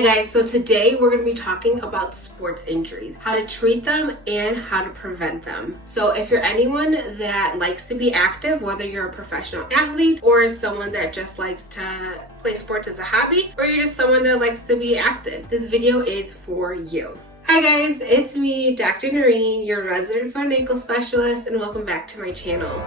Hi guys, so today we're going to be talking about sports injuries, how to treat them and how to prevent them. So if you're anyone that likes to be active, whether you're a professional athlete or someone that just likes to play sports as a hobby, or you're just someone that likes to be active, this video is for you. Hi guys, it's me, Dr. Nooreen, your resident foot and ankle specialist, and welcome back to my channel.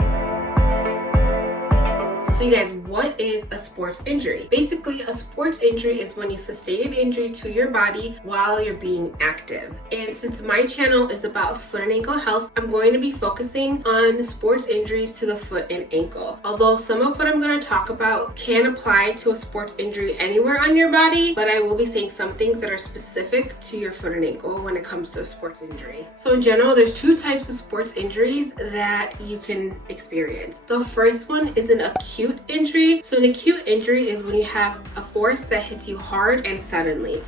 So you guys, what is a sports injury? Basically, a sports injury is when you sustain an injury to your body while you're being active. And since my channel is about foot and ankle health, I'm going to be focusing on sports injuries to the foot and ankle. Although some of what I'm going to talk about can apply to a sports injury anywhere on your body, but I will be saying some things that are specific to your foot and ankle when it comes to a sports injury. So in general, there's two types of sports injuries that you can experience. The first one is an acute injury. So an acute injury is when you have a force that hits you hard and suddenly.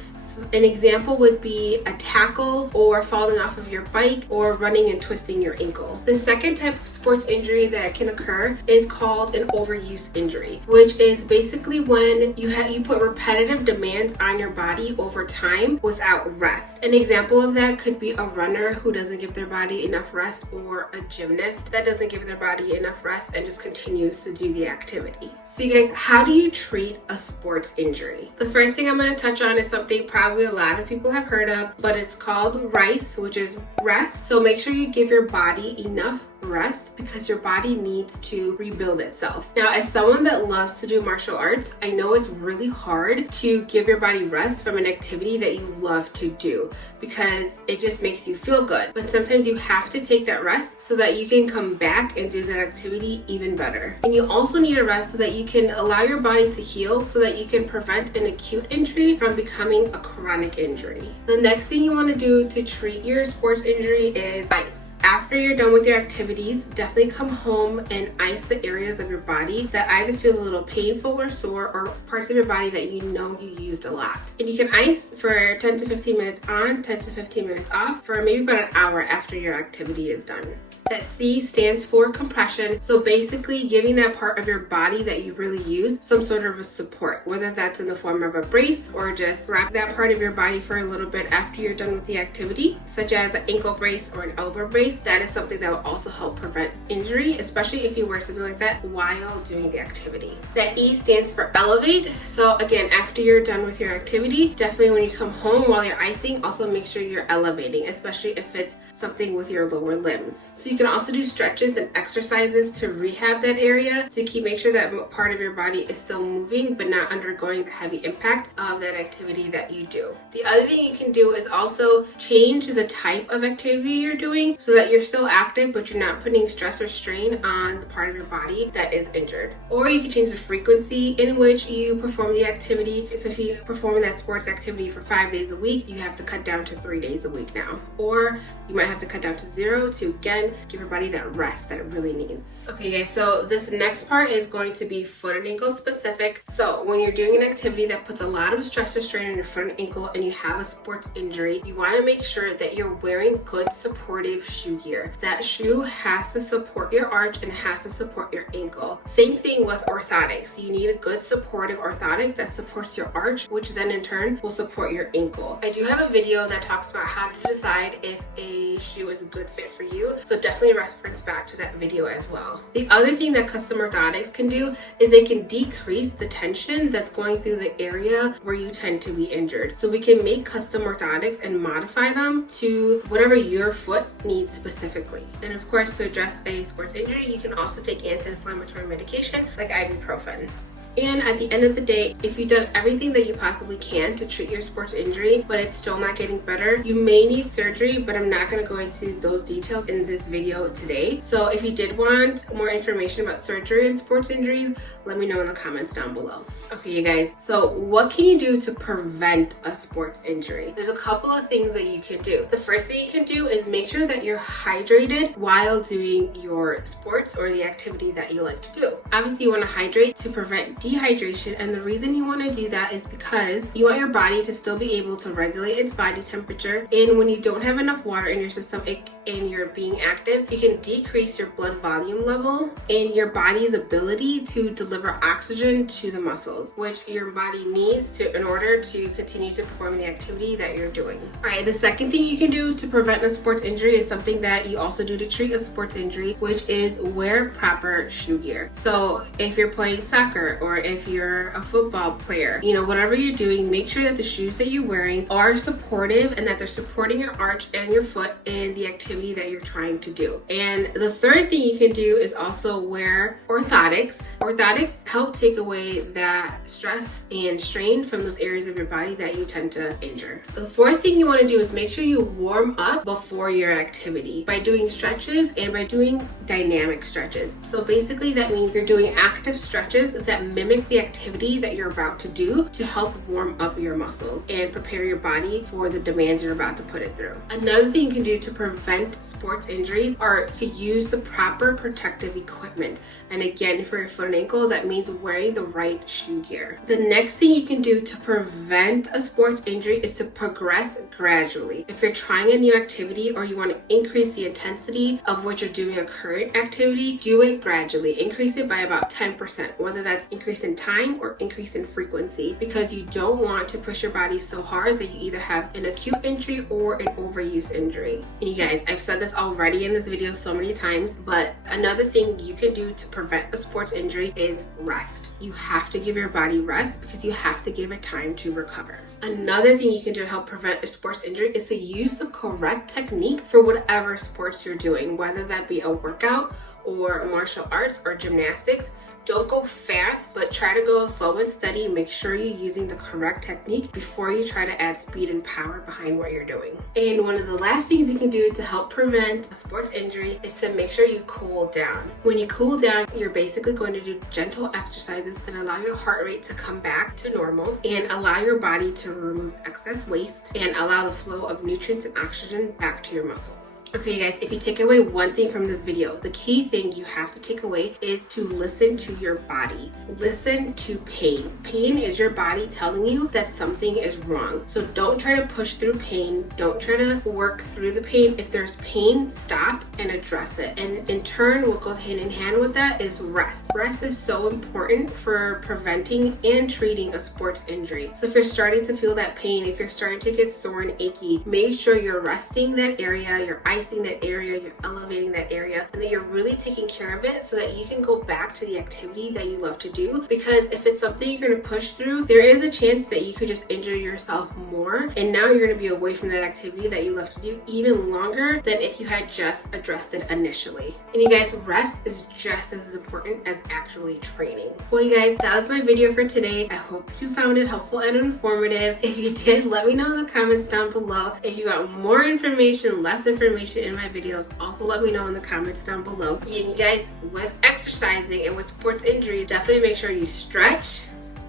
An example would be a tackle or falling off of your bike or running and twisting your ankle. The second type of sports injury that can occur is called an overuse injury, which is basically when you put repetitive demands on your body over time without rest. An example of that could be a runner who doesn't give their body enough rest, or a gymnast that doesn't give their body enough rest and just continues to do the activity. So you guys, how do you treat a sports injury? The first thing I'm going to touch on is something probably a lot of people have heard of, but it's called RICE, which is rest. So make sure you give your body enough rest because your body needs to rebuild itself. Now, as someone that loves to do martial arts, I know it's really hard to give your body rest from an activity that you love to do because it just makes you feel good. But sometimes you have to take that rest so that you can come back and do that activity even better. And you also need a rest so that you can allow your body to heal so that you can prevent an acute injury from becoming a chronic injury. The next thing you want to do to treat your sports injury is ice. After you're done with your activities, definitely come home and ice the areas of your body that either feel a little painful or sore, or parts of your body that you know you used a lot. And you can ice for 10 to 15 minutes on, 10 to 15 minutes off for maybe about an hour after your activity is done. That C stands for compression. So basically giving that part of your body that you really use some sort of a support, whether that's in the form of a brace or just wrap that part of your body for a little bit after you're done with the activity, such as an ankle brace or an elbow brace. That is something that will also help prevent injury, especially if you wear something like that while doing the activity. That E stands for elevate. So again, after you're done with your activity, definitely when you come home while you're icing, also make sure you're elevating, especially if it's something with your lower limbs. So you can also do stretches and exercises to rehab that area to make sure that part of your body is still moving but not undergoing the heavy impact of that activity that you do. The other thing you can do is also change the type of activity you're doing so that you're still active but you're not putting stress or strain on the part of your body that is injured. Or you can change the frequency in which you perform the activity. So if you perform that sports activity for 5 days a week, you have to cut down to 3 days a week now. Or you might have to cut down to 0 to again give your body that rest that it really needs. Okay guys, so this next part is going to be foot and ankle specific. So when you're doing an activity that puts a lot of stress or strain on your foot and ankle and you have a sports injury, you want to make sure that you're wearing good supportive shoe gear. That shoe has to support your arch and has to support your ankle. Same thing with orthotics. You need a good supportive orthotic that supports your arch, which then in turn will support your ankle. I do have a video that talks about how to decide if a shoe is a good fit for you, so definitely reference back to that video as well. The other thing that custom orthotics can do is they can decrease the tension that's going through the area where you tend to be injured. So we can make custom orthotics and modify them to whatever your foot needs specifically. And of course, to address a sports injury, you can also take anti-inflammatory medication like ibuprofen. And at the end of the day, if you've done everything that you possibly can to treat your sports injury, but it's still not getting better, you may need surgery, but I'm not going to go into those details in this video today. So if you did want more information about surgery and sports injuries, let me know in the comments down below. Okay, you guys, so what can you do to prevent a sports injury? There's a couple of things that you can do. The first thing you can do is make sure that you're hydrated while doing your sports or the activity that you like to do. Obviously, you want to hydrate to prevent dehydration. And the reason you want to do that is because you want your body to still be able to regulate its body temperature. And when you don't have enough water in your system and you're being active, you can decrease your blood volume level and your body's ability to deliver oxygen to the muscles, which your body needs in order to continue to perform the activity that you're doing. All right, the second thing you can do to prevent a sports injury is something that you also do to treat a sports injury, which is wear proper shoe gear. So if you're playing soccer or if you're a football player, whatever you're doing, make sure that the shoes that you're wearing are supportive and that they're supporting your arch and your foot in the activity that you're trying to do. And the third thing you can do is also wear orthotics. Orthotics help take away that stress and strain from those areas of your body that you tend to injure. The fourth thing you want to do is make sure you warm up before your activity by doing stretches and by doing dynamic stretches. So basically that means you're doing active stretches that mimic the activity that you're about to do to help warm up your muscles and prepare your body for the demands you're about to put it through. Another thing you can do to prevent sports injuries are to use the proper protective equipment. And again, for your foot and ankle, that means wearing the right shoe gear. The next thing you can do to prevent a sports injury is to progress gradually. If you're trying a new activity or you want to increase the intensity of what you're doing a current activity, do it gradually. Increase it by about 10%, whether that's increase in time or increase in frequency, because you don't want to push your body so hard that you either have an acute injury or an overuse injury. And you guys, I've said this already in this video so many times, but another thing you can do to prevent a sports injury is rest. You have to give your body rest because you have to give it time to recover. Another thing you can do to help prevent a sports injury is to use the correct technique for whatever sports you're doing, whether that be a workout or martial arts or gymnastics. Don't go fast, but try to go slow and steady. Make sure you're using the correct technique before you try to add speed and power behind what you're doing. And one of the last things you can do to help prevent a sports injury is to make sure you cool down. When you cool down, you're basically going to do gentle exercises that allow your heart rate to come back to normal and allow your body to remove excess waste and allow the flow of nutrients and oxygen back to your muscles. Okay, you guys, if you take away one thing from this video, the key thing you have to take away is to listen to your body. Listen to pain. Pain is your body telling you that something is wrong. So don't try to push through pain. Don't try to work through the pain. If there's pain, stop and address it. And in turn, what goes hand in hand with that is rest. Rest is so important for preventing and treating a sports injury. So if you're starting to feel that pain, if you're starting to get sore and achy, make sure you're resting that area, you're icing that area, you're elevating that area, and that you're really taking care of it so that you can go back to the activity that you love to do. Because if it's something you're going to push through, there is a chance that you could just injure yourself more, and now you're going to be away from that activity that you love to do even longer than if you had just addressed it initially. And you guys, rest is just as important as actually training. Well, you guys, that was my video for today. I hope you found it helpful and informative. If you did, let me know in the comments down below. If you got more information, less information in my videos, also let me know in the comments down below. And you guys, with exercising and with sports injuries, definitely make sure you stretch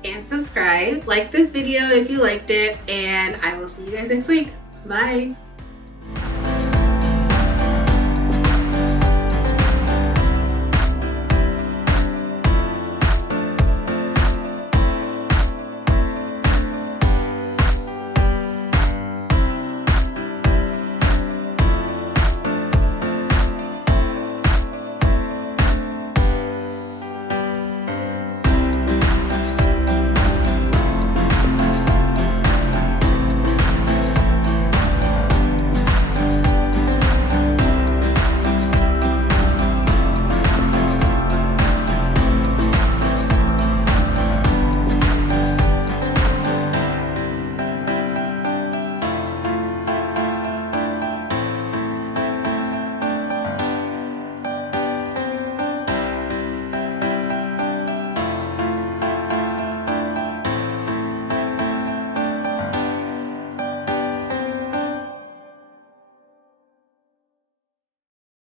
and subscribe. Like this video if you liked it, and I will see you guys next week. Bye.